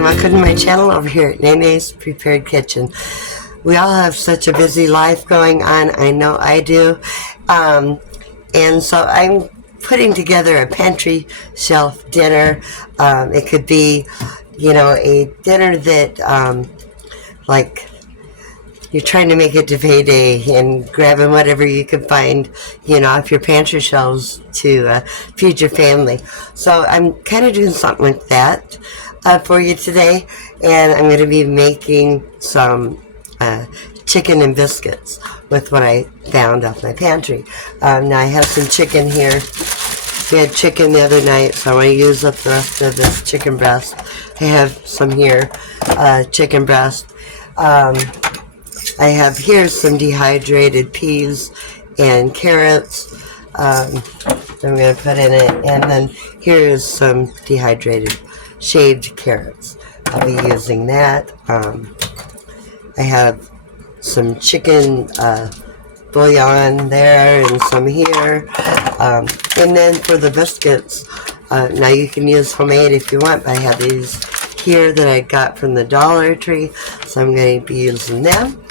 everyone, welcome to my channel over here at Nene's Prepared Kitchen. We all have such a busy life going on, I know I do, and so I'm putting together a pantry shelf dinner. It could be, a dinner that, like, you're trying to make it to payday and grabbing whatever you can find, off your pantry shelves to feed your family. So I'm kind of doing something like that for you today, and I'm going to be making some chicken and biscuits with what I found off my pantry. Now I have some chicken here. We had chicken the other night, so I want to use up the rest of this chicken breast. I have some here, chicken breast. I have here some dehydrated peas and carrots I'm going to put in it, and then here is some dehydrated shaved carrots. I'll be using that. I have some chicken bouillon there and some here. And then for the biscuits, now you can use homemade if you want, but I have these here that I got from the Dollar Tree, so I'm going to be using them.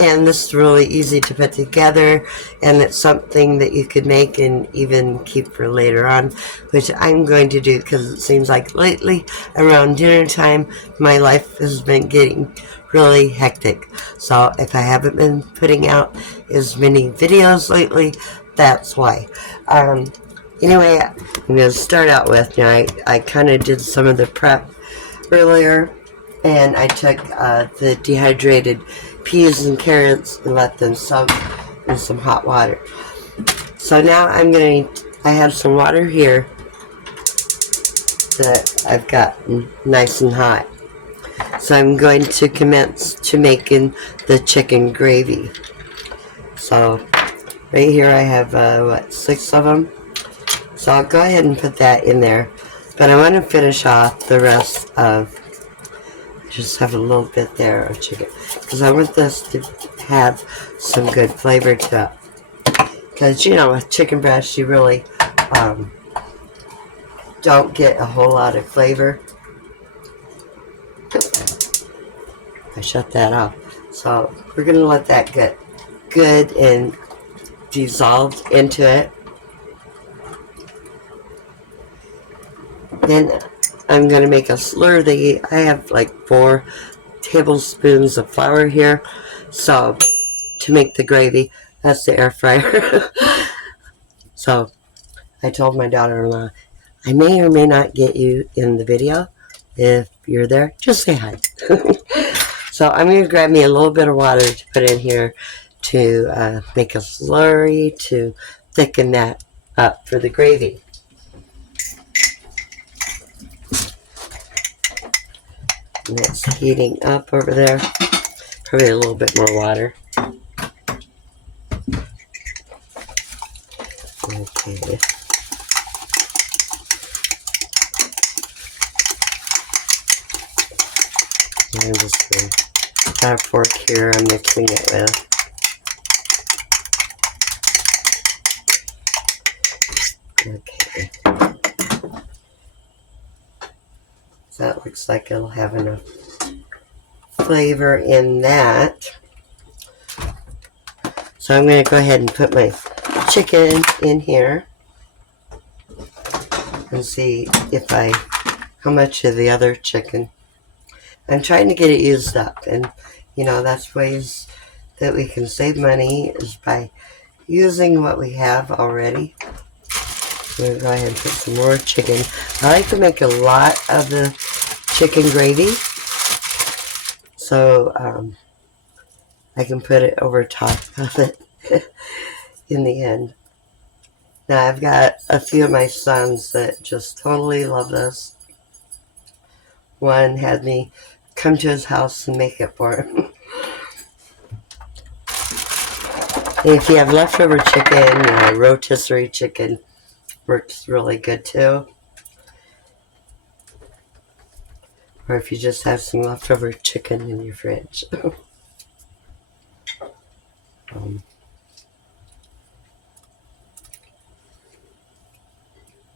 And this is really easy to put together, and it's something that you could make and even keep for later on, which I'm going to do because it seems like lately around dinner time my life has been getting really hectic. So if I haven't been putting out as many videos lately, that's why. Anyway, I'm going to start out with, I kind of did some of the prep earlier, and I took the dehydrated peas and carrots and let them soak in some hot water. So now I have some water here that I've gotten nice and hot. So I'm going to commence to making the chicken gravy. So right here I have 6 of them. So I'll go ahead and put that in there. But I want to finish off the rest of, just have a little bit there of chicken, because I want this to have some good flavor to it. Because, with chicken breast, you really don't get a whole lot of flavor. I shut that off. So we're going to let that get good and dissolved into it. Then I'm going to make a slur. I have like 4 tablespoons of flour here. So to make the gravy, that's the air fryer. So I told my daughter-in-law, I may or may not get you in the video. If you're there, just say hi. So I'm going to grab me a little bit of water to put in here to make a slurry to thicken that up for the gravy. And it's heating up over there. Probably a little bit more water. Okay. I'm just going to got a fork here I'm mixing it with. Okay. So that looks like it'll have enough flavor in that. So I'm going to go ahead and put my chicken in here and see how much of the other chicken. I'm trying to get it used up, and that's ways that we can save money is by using what we have already. I'm going to go ahead and put some more chicken. I like to make a lot of the chicken gravy, so I can put it over top of it in the end. Now I've got a few of my sons that just totally love this. One had me come to his house and make it for him. And if you have leftover chicken, rotisserie chicken works really good too. Or if you just have some leftover chicken in your fridge.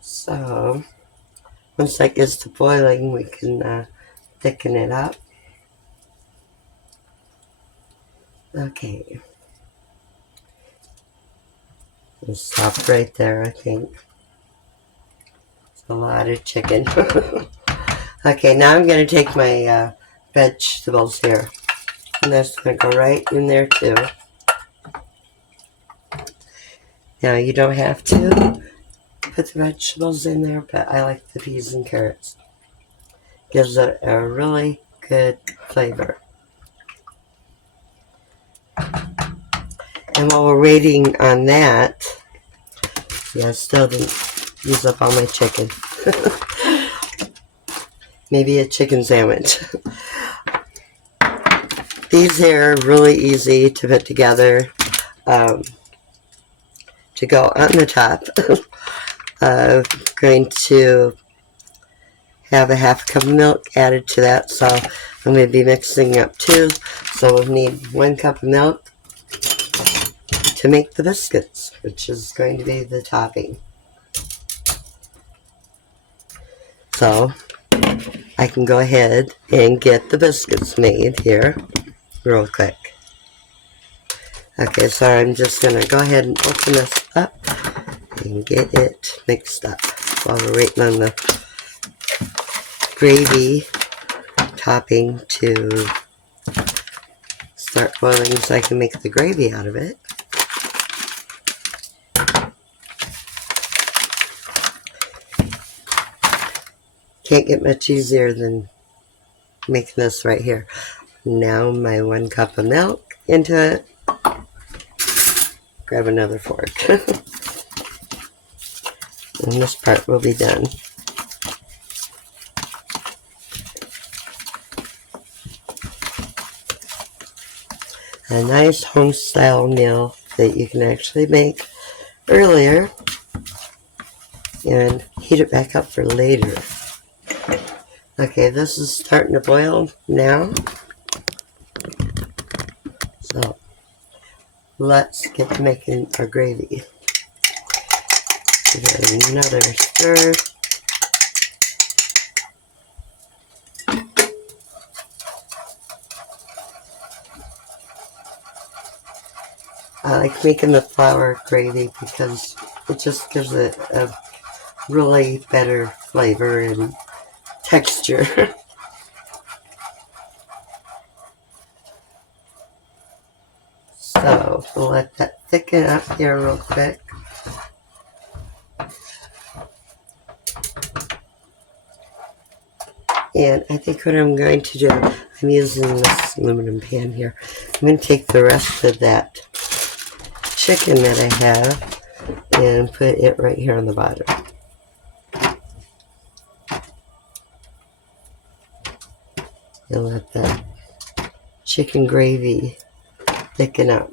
So once that gets to boiling, we can thicken it up. Okay. We'll stop right there, I think. It's a lot of chicken. Okay, now I'm going to take my vegetables here. And that's going to go right in there too. Now you don't have to put the vegetables in there, but I like the peas and carrots. Gives it a really good flavor. And while we're waiting on that, yeah, I still didn't use up all my chicken. Maybe a chicken sandwich. These here are really easy to put together. To go on the top, I'm going to have a half cup of milk added to that, so I'm going to be mixing up 2. So we'll need 1 cup of milk to make the biscuits, which is going to be the topping. So I can go ahead and get the biscuits made here real quick. Okay, so I'm just going to go ahead and open this up and get it mixed up while we're waiting on the gravy topping to start boiling so I can make the gravy out of it. Can't get much easier than making this right here. Now my 1 cup of milk into it. Grab another fork. And this part will be done. A nice home-style meal that you can actually make earlier and heat it back up for later. Okay, this is starting to boil now. So let's get to making our gravy. Give it another stir. I like making the flour gravy because it just gives it a really better flavor and texture. So we'll let that thicken up here real quick. And I think what I'm going to do, I'm using this aluminum pan here. I'm going to take the rest of that chicken that I have and put it right here on the bottom. And let that chicken gravy thicken up.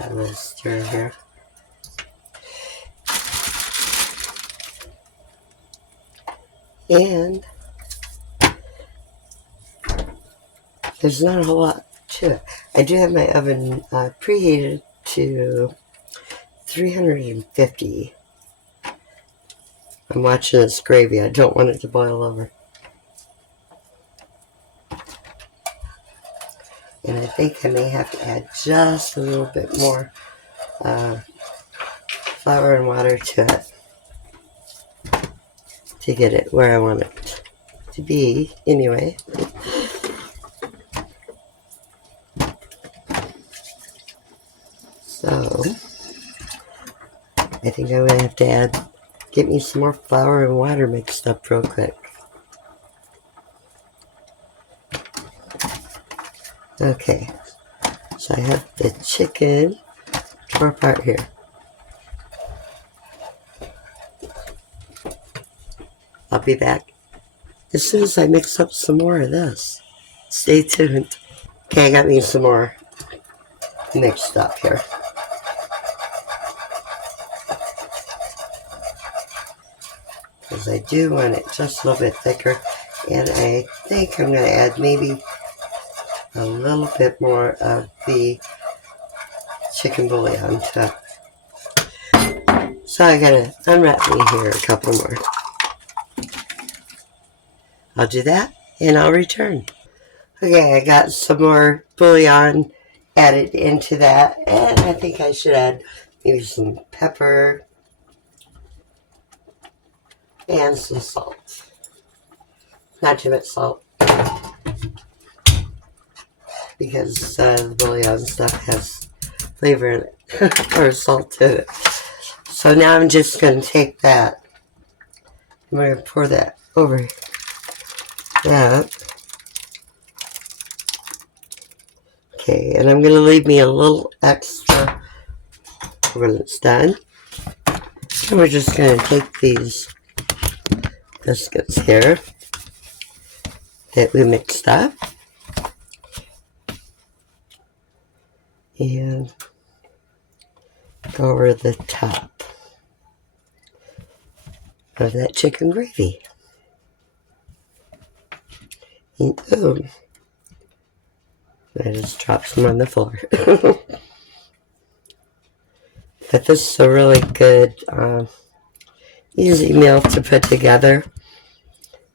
A little stir here. And there's not a whole lot to it. I do have my oven preheated to 350. I'm watching this gravy. I don't want it to boil over. And I think I may have to add just a little bit more flour and water to it to get it where I want it to be anyway. So I think I'm going to have to get me some more flour and water mixed up real quick. Okay, so I have the chicken tore apart here. I'll be back as soon as I mix up some more of this. Stay tuned. Okay, I got me some more mixed up here. Because I do want it just a little bit thicker. And I think I'm going to add maybe a little bit more of the chicken bouillon to it. So I got to unwrap me here a couple more. I'll do that and I'll return. Okay, I got some more bouillon added into that, and I think I should add maybe some pepper and some salt. Not too much salt, because the bouillon stuff has flavor in it, or salt to it. So now I'm just going to take that, I'm going to pour that over that. Okay, and I'm going to leave me a little extra when it's done. And we're just going to take these biscuits here that we mixed up and go over the top of that chicken gravy. And boom. I just dropped some on the floor. But this is a really good, easy meal to put together,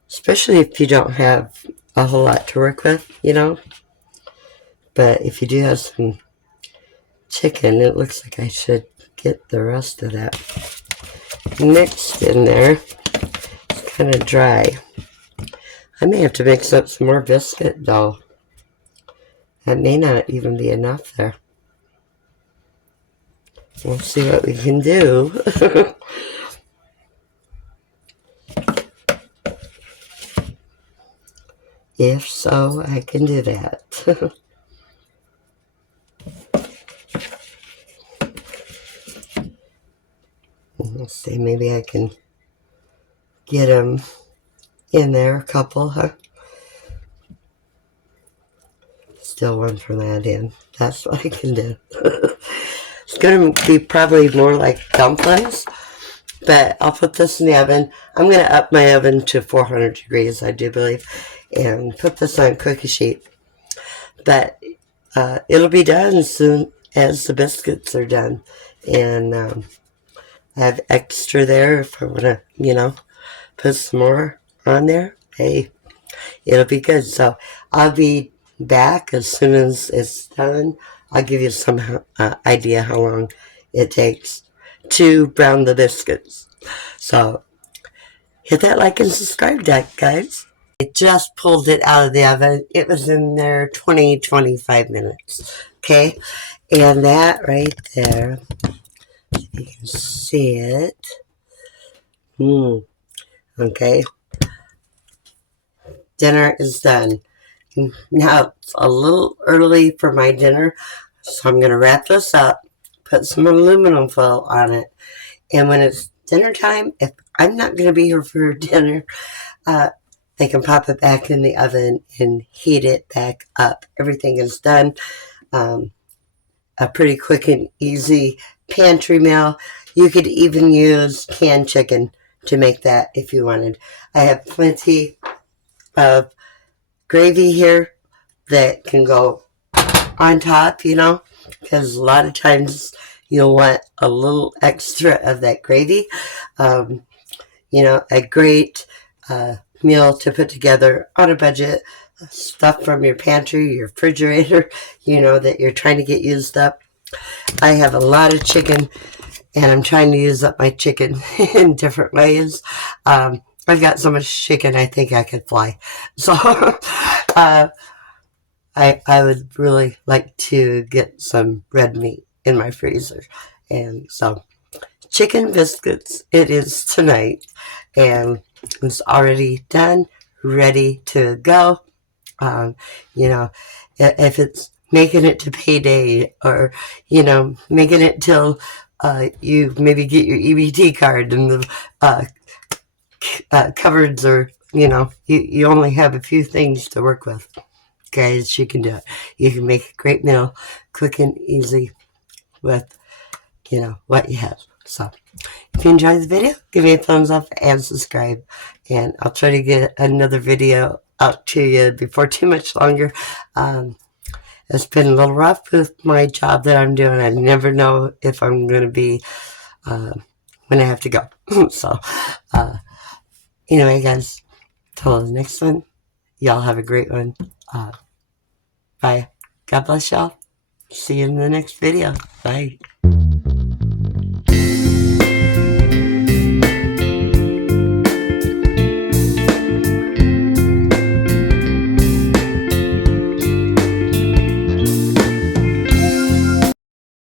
especially if you don't have a whole lot to work with, you know. But if you do have some chicken, it looks like I should get the rest of that mixed in there. It's kind of dry. I may have to mix up some more biscuit dough. That may not even be enough there. We'll see what we can do. If so, I can do that. Let's see, maybe I can get them in there, a couple, huh? Still one from that in. That's what I can do. It's going to be probably more like dumplings, but I'll put this in the oven. I'm going to up my oven to 400 degrees, I do believe, and put this on cookie sheet. But it'll be done as soon as the biscuits are done. And I have extra there if I want to, you know, put some more on there. Hey, it'll be good. So I'll be back as soon as it's done. I'll give you some idea how long it takes to brown the biscuits. So hit that like and subscribe, guys. I just pulled it out of the oven. It was in there 20-25 minutes. Okay, and that right there, you can see it. Okay, dinner is done. Now it's a little early for my dinner, so I'm going to wrap this up, put some aluminum foil on it, and when it's dinner time, if I'm not going to be here for dinner, they can pop it back in the oven and heat it back up. Everything is done. A pretty quick and easy pantry meal. You could even use canned chicken to make that if you wanted. I have plenty of gravy here that can go on top, you know, because a lot of times you'll want a little extra of that gravy. You know, a great meal to put together on a budget. Stuff from your pantry, your refrigerator, you know, that you're trying to get used up. I have a lot of chicken, and I'm trying to use up my chicken in different ways. I've got so much chicken, I think I could fly. So I would really like to get some red meat in my freezer. And so chicken biscuits it is tonight, and it's already done, ready to go. You know, if it's making it to payday, or, you know, making it till you maybe get your EBT card and the cupboards are, you know, you only have a few things to work with. Guys, you can do it. You can make a great meal, quick and easy with, you know, what you have. So if you enjoyed the video, give me a thumbs up and subscribe, and I'll try to get another video out to you before too much longer. It's been a little rough with my job that I'm doing. I never know if I'm going to be when I have to go. So anyway, guys, Till the next one, y'all have a great one. Bye. God bless y'all. See you in the next video. Bye.